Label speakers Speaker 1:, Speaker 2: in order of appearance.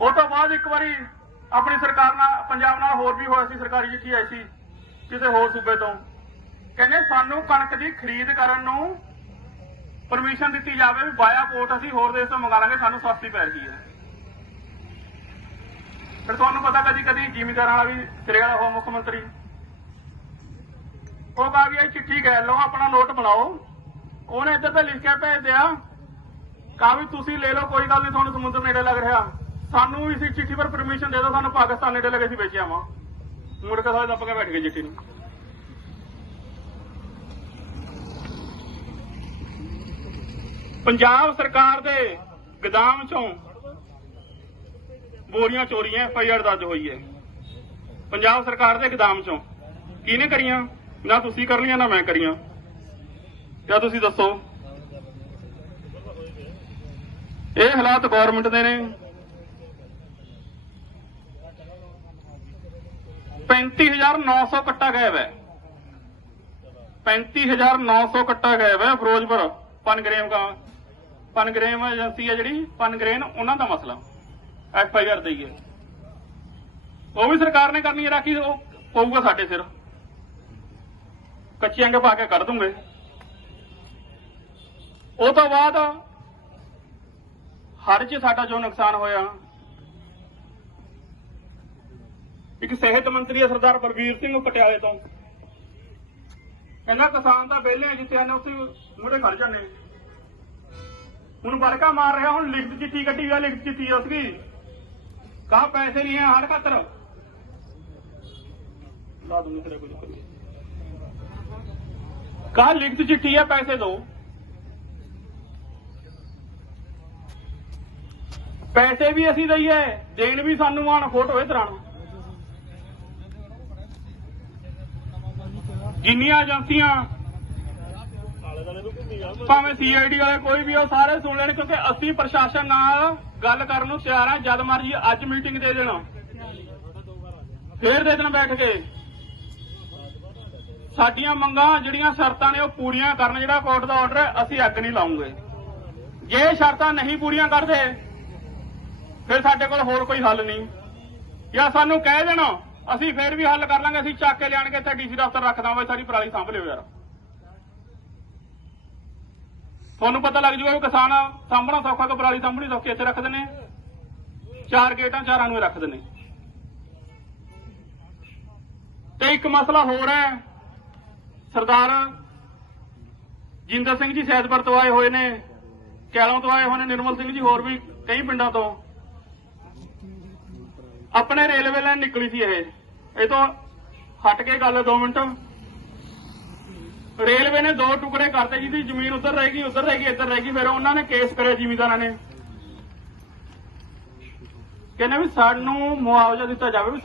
Speaker 1: ਉਹ ਤੋਂ ਬਾਅਦ ਇੱਕ ਵਾਰੀ ਆਪਣੀ ਸਰਕਾਰ ਨਾਲ, ਪੰਜਾਬ ਨਾਲ ਹੋਰ ਵੀ ਹੋਇਆ ਸੀ, ਸਰਕਾਰੀ ਚਿੱਠੀ ਆਈ ਸੀ, ਕਿਸੇ ਹੋਰ ਸੂਬੇ ਤੋਂ। ਕਹਿੰਦੇ ਸਾਨੂੰ ਕਣਕ ਦੀ ਖਰੀਦ ਕਰਨ ਨੂੰ ਪਰਮਿਸ਼ਨ ਦਿੱਤੀ ਜਾਵੇ ਵੀ ਬਾਇਆ ਪੋਰਟ ਅਸੀਂ ਹੋਰ ਦੇਸ਼ ਤੋਂ ਮੰਗਾ ਲਾਂਗੇ ਸਾਨੂੰ ਸਸਤੀ ਪੈ ਰਹੀ ਹੈ। ਫਿਰ ਤੁਹਾਨੂੰ ਪਤਾ ਕਦੀ ਕਦੀ ਜ਼ਿਮੀਦਾਰਾਂ ਵਾਲਾ ਵੀ ਸਿਰੇ ਵਾਲਾ ਹੋ ਮੁੱਖ ਮੰਤਰੀ। ਉਹ ਕਹਾ ਵੀ ਇਹ ਚਿੱਠੀ ਕਹਿ ਲਓ, ਆਪਣਾ ਨੋਟ ਬਣਾਓ। ਉਹਨੇ ਇੱਧਰ ਤੇ ਲਿਖ ਕੇ ਭੇਜ ਦਿਆ, ਕਹਾ ਵੀ ਤੁਸੀਂ ਲੈ ਲਓ, ਕੋਈ ਗੱਲ ਨਹੀਂ, ਤੁਹਾਨੂੰ ਸਮੁੰਦਰ ਨੇੜੇ ਲੱਗ ਰਿਹਾ। ਸਾਨੂੰ ਇਸ ਚਿੱਠੀ ਪਰ ਪਰਮਿਸ਼ਨ ਦੇ ਦਿਓ, ਸਾਨੂੰ ਪਾਕਿਸਤਾਨ ਨੇੜੇ ਲੱਗੇ ਸੀ ਵੇਚਿਆ ਵਾ। ਮੁੜ ਕੇ ਸਾਰੇ ਦੱਬ ਕੇ ਬੈਠ ਗਏ ਚਿੱਠੀ ਨੂੰ? ਪੰਜਾਬ ਸਰਕਾਰ ਦੇ ਗਦਾਮ ਚੋਂ ਬੋਰੀਆਂ ਚੋਰੀਆਂ, ਐਫ ਆਈ ਆਰ ਦਰਜ ਹੋਈ ਹੈ। ਪੰਜਾਬ ਸਰਕਾਰ ਦੇ ਗਦਾਮ ਚੋਂ। ਕਿਹਨੇ ਕਰੀਆਂ? ਨਾ ਤੁਸੀਂ ਕਰ ਲਈਆਂ, ਨਾ ਮੈਂ ਕਰੀਆਂ। ਜਾਂ ਤੁਸੀਂ ਦੱਸੋ? ਇਹ ਹਾਲਾਤ ਗਵਰਨਮੈਂਟ ਦੇ ਨੇ। 35900 ਕੱਟਾ ਗਾਇਬ ਹੈ। 35900 ਕੱਟਾ ਗਾਇਬ ਹੈ ਫਿਰੋਜ਼ਪੁਰ। ਪਨਗਰੇਮ ਦਾ ਪਨਗਰੇਮ ਏਜੰਸੀ ਹੈ ਜਿਹੜੀ ਪਨਗਰੇਨ ਉਹਨਾਂ ਦਾ ਮਸਲਾ। ਐਫ ਆਈ ਆਰ ਦਈ ਉਹ ਵੀ ਸਰਕਾਰ ਨੇ ਕਰਨੀ ਹੈ ਰਾਖੀ, ਉਹ ਪਊਗਾ ਸਾਡੇ ਸਿਰ। ਕੱਚੇ ਅੰਗ ਪਾ ਕੇ ਕੱਢ ਦੂੰਗੇ। ਉਹ ਤੋਂ ਬਾਅਦ ਹਰ ਚ ਸਾਡਾ ਜੋ ਨੁਕਸਾਨ ਹੋਇਆ ਇੱਕ ਸਿਹਤ ਮੰਤਰੀ ਹੈ ਸਰਦਾਰ ਬਲਬੀਰ ਸਿੰਘ ਪਟਿਆਲੇ ਤੋਂ। ਕਹਿੰਦਾ ਕਿਸਾਨ ਤਾਂ ਵਿਹਲੇ ਆ ਜਿੱਥੇ ਆਨੇ ਉੱਥੇ ਮੁੜੇ ਖੜ ਜਾਂਦੇ ਹੁਣ ਬੜਕਾ ਮਾਰ ਰਿਹਾ, ਹੁਣ ਲਿਖਤ ਚਿੱਠੀ ਕੱਢੀ ਗਿਆ ਲਿਖਤ ਚਿੱਠੀ ਉਸकी ਕਹਾ ਪੈਸੇ ਨਹੀਂ ਹੈ, ਹਰ ਖਾਤਰ। ਲਾ ਦੂੰਗੇ ਤੇਰੇ ਕੋਈ ਚੱਕਰ। ਨਹੀਂ ਲਿਖਤ ਚਿੱਠੀ ਹੈ ਪੈਸੇ ਦੋ। ਪੈਸੇ ਵੀ ਅਸੀਂ ਦਈਏ, ਦੇਣ ਵੀ ਸਾਨੂੰ ਆਣ, ਫੋਟੋ ਇਧਰ ਆਣ ਜਿੰਨੀਆਂ ਏਜੰਸੀਆਂ ਭਾਵੇਂ ਸੀਆਈਡੀ ਵਾਲੇ ਕੋਈ ਵੀ ਉਹ ਸਾਰੇ ਸੁਣ ਲੈਣ ਕਿਉਂਕਿ ਅਸੀਂ ਪ੍ਰਸ਼ਾਸਨ ਨਾਲ ਗੱਲ ਕਰਨ ਨੂੰ ਤਿਆਰ ਹਾਂ ਜਦ ਮਰਜ਼ੀ ਅੱਜ ਮੀਟਿੰਗ ਦੇ ਦੇਣਾ। ਫੇਰ ਦੇ ਦੇਣ ਬੈਠ ਕੇ। ਸਾਡੀਆਂ ਮੰਗਾਂ, ਜਿਹੜੀਆਂ ਸ਼ਰਤਾਂ ਨੇ, ਉਹ ਪੂਰੀਆਂ ਕਰਨ ਜਿਹੜਾ ਕੋਰਟ ਦਾ ਆਰਡਰ ਹੈ, ਅਸੀਂ ਅੱਗ ਨਹੀਂ ਲਾਉਂਗੇ। ਜੇ ਸ਼ਰਤਾਂ ਨਹੀਂ ਪੂਰੀਆਂ ਕਰਦੇ, ਫਿਰ ਸਾਡੇ ਕੋਲ ਹੋਰ ਕੋਈ ਹੱਲ ਨਹੀਂ। ਜਾਂ ਸਾਨੂੰ ਕਹਿ ਦੇਣਾ ਅਸੀਂ ਫੇਰ ਵੀ ਹੱਲ ਕਰ ਲਾਂਗੇ, ਅਸੀਂ ਚੱਕ ਕੇ ਲਿਆਣ ਕੇ ਇੱਥੇ ਡੀਸੀ ਦਫ਼ਤਰ ਰੱਖ ਦਾਂਗੇ ਸਾਰੀ ਪਰਾਲੀ ਸਾਂਭ ਲਿਓ ਯਾਰ। ਤੁਹਾਨੂੰ ਪਤਾ ਲੱਗ ਜੂਗਾ ਵੀ ਕਿਸਾਨ ਸਾਂਭਣਾ ਸੌਖਾ ਕਿ ਪਰਾਲੀ ਸਾਂਭਣੀ ਸੌਖੀ, ਇੱਥੇ ਰੱਖ ਦਿੰਦੇ ਚਾਰ ਗੇਟਾਂ ਚਾਰਾਂ ਨੂੰ ਰੱਖ ਦਿੰਦੇ। ਤੇ ਇੱਕ ਮਸਲਾ ਹੋਰ ਹੈ, ਸਰਦਾਰ ਜਿੰਦਰ ਸਿੰਘ ਜੀ ਸੈਦਪੁਰ ਤੋਂ ਆਏ ਹੋਏ ਨੇ, ਕੈਲੋਂ ਤੋਂ ਆਏ ਹੋਏ ਨੇ, ਨਿਰਮਲ ਸਿੰਘ ਜੀ ਹੋਰ ਵੀ ਕਈ ਪਿੰਡਾਂ ਤੋਂ। ਆਪਣੇ ਰੇਲਵੇ ਲਾਈਨ ਨਿਕਲੀ ਸੀ ਇਹ। ਇਹ ਤੋਂ ਹਟ ਕੇ ਗੱਲ 2 ਮਿੰਟ। ਰੇਲਵੇ ਨੇ ਦੋ ਟੁਕੜੇ ਕਰਤੇ ਜਿਹਦੀ ਜ਼ਮੀਨ ਉਧਰ ਰਹਿ ਗਈ, ਉੱਧਰ ਰਹਿ ਗਈ, ਇੱਧਰ ਰਹਿ ਗਈ। ਫਿਰ ਉਹਨਾਂ ਨੇ ਕੇਸ ਕਰਿਆ ਜ਼ਿਮੀਂਦਾਰਾਂ ਨੇ। ਕਹਿੰਦੇ ਵੀ ਸਾਨੂੰ ਮੁਆਵਜ਼ਾ ਦਿੱਤਾ ਜਾਵੇ ਵੀ